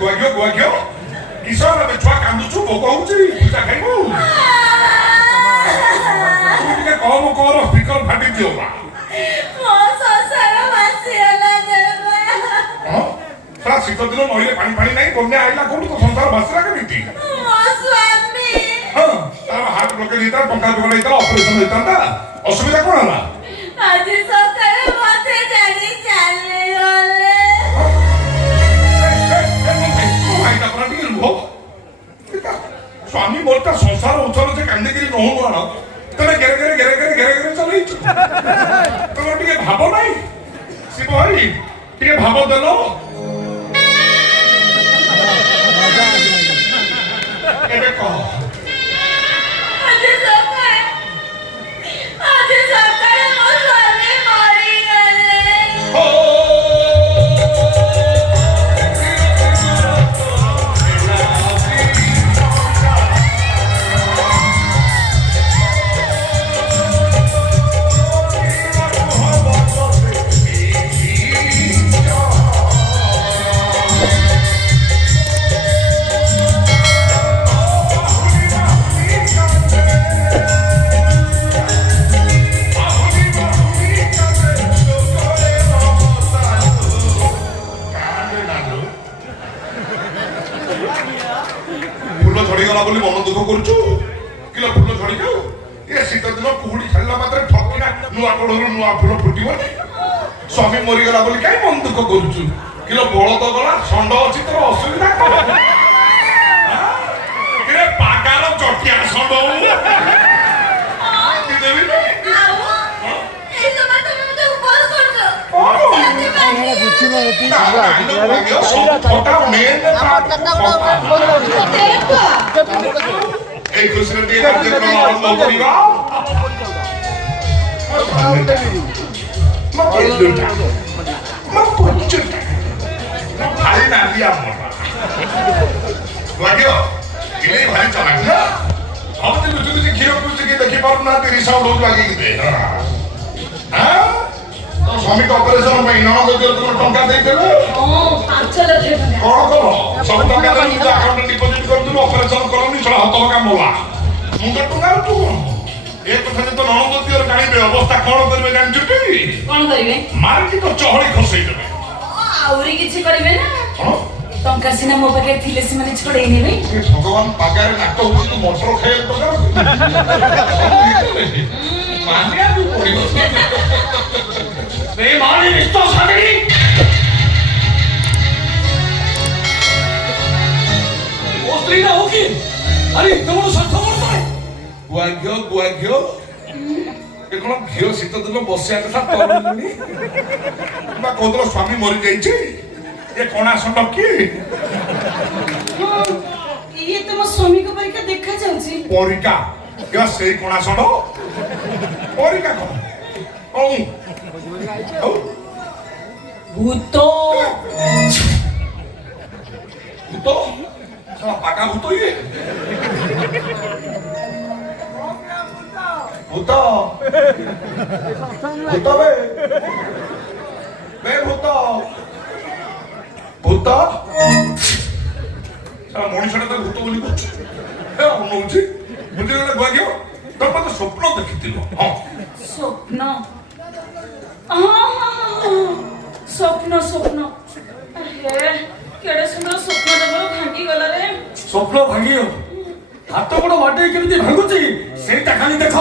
ଗୁଆ କିଶୋର ଏବେ ଛୁଆ କାନ୍ଦୁଛୁ ଭୋକ ହଉଛି ପୂଜା ଖାଇବୁ ତୁ ଟିକେ କମ କର ସ୍ପିକର ଫାଟି ଦିଅ ବା ଶୀତ ଦିନ ନଈରେ ପାଣି ପାଣି ନାହିଁ ବନ୍ୟା ଆଇଲା କୋଉଠି ତ ସଂସାର ଭାସିଲା କେମିତି ହଁ ତାର ହାର୍ଟ ବ୍ଲକେଜ ହେଇଥିଲା ଟଙ୍କା ଯୋଗାଡ଼ ହେଇଥିଲା ଅପରେସନ ହେଇଥାନ୍ତା ଅସୁବିଧା କଣ ହେଲା ଆଜି ସକାଳେ ମତେ ଜାଣି ଚାଲିଗଲେ ଟିକେ ରୁହ ସ୍ୱାମୀ ମୋର ସଂସାର ଉଚ୍ଚର ସେ କାନ୍ଦିକିରି ନହୁଁ ଆଣ ତମେ ଘେରେ ଚଲେଇଛୁ ତମେ ଟିକେ ଭାବ ନାହିଁ ଶିବ ଭାଇ ଟିକେ ଭାବ ଦେଲ ଏବେ କହ ଆଜି ସକାଳେ ମୋ ସ୍ୱାମୀ ମରିଗଲେ ବୋଲି ମନ ଦୁଃଖ କରୁଛୁ କିଲୋ ଫୁଲ ଝଡି ଯାଉ ଏ ଶୀତ ଦିନ କୁହୁଡି ଛାଡ଼ିଲା ମାତ୍ରେ ଠକିନା ନୂଆ କଢରୁ ନୂଆ ଫୁଲ ଫୁଟିବନି ସ୍ୱାମୀ ମରିଗଲା ବୋଲି କାହିଁ ମନ ଦୁଃଖ କରୁଛୁ କିଲୋ ବଳଦ ଗଲା ଷଣ୍ଢ ଅଛି ତୋର ଅସୁବିଧା କଣ ପାଗାର ଚଟିଆ ଷଣ୍ଢ এই খুশির দিয়ে কার্যক্রম আরম্ভ করিবা ভাই নালিয়া লাগিও ইলেই ভাই চালাক না আমাদের লুচু লুচু ক্ষীর পুচু কি দেখি পারু না 30 লোক লাগিয়ে দিবে হ্যাঁ স্বামীকে অপারেশন ପାଇଁ ନଣନ୍ଦ ଯୋଉ ଟଙ୍କା ଦେଇଦେଲେ ହଁ 5 ଲକ୍ଷ ଟଙ୍କା କଣ କର ସବୁ ଟଙ୍କା ଦେଇ ନିଜ ଆକାଉଣ୍ଟରେ ଡିପୋଜିଟ୍ କରିଦେଲୁ ଅପରେଶନ କରନି ସେଟା ହତକା ମୋଲା ମୁଣ୍ଡ ଟଙ୍କା ତୁ ଏ କଥା ଯଦି ନଣନ୍ଦ ଦିଅର ଜାଣିବେ ଅବସ୍ଥା କଣ କରିବେ ଜାଣିଛୁ ଟି କଣ କରିବେ ମାରିକି ତ ଚହଳି ଖସେଇ ଦେବେ ଆହୁରି କିଛି କରିବେ ନା ଟଙ୍କା ସିନା ମୋ ପାଖରେ ଥିଲେ ସେମାନେ ଛଡେଇ ନେବେ ଭଗବାନ ପାଗାରେ ନାକ ହଉଛି ତୁ ମଟର ଖାଇବାକୁ ମାନିବାକୁ ପଡିବ बेईमानी रिश्तों सागरी वो स्त्री ना होगी अरे तुम सत्य बोलता है गुआघ्यो ये कौन घियो शीत दिन बसिया कथा कहलुनी बा कोदर स्वामी मरि जाईची ये कोना संड की ये तो मो स्वामी को परिका देखा जाउची परिका या सेई कोना संड परिका कोन ओ भूत साला पाका भूत ये भूत बे भूत साला मଣିଷଟା ତ ଭୂତ ବୋଲି କହୁଛି ହେ ଅନଉଛି ବୁଝି ଗଲେ ଭାଗ୍ୟ ତୋ ମତେ ସ୍ୱପ୍ନ ଦେଖିଥିଲ ହଁ ସ୍ୱପ୍ନ स्वप्न हे केडे सुंदर स्वप्न देबो भांगी गला रे स्वप्न भांगी हाथ गोड़ बाटे केମିତି ଭାଙ୍ଗୁଛି ସେଇଟା ଖାଲି ଦେଖ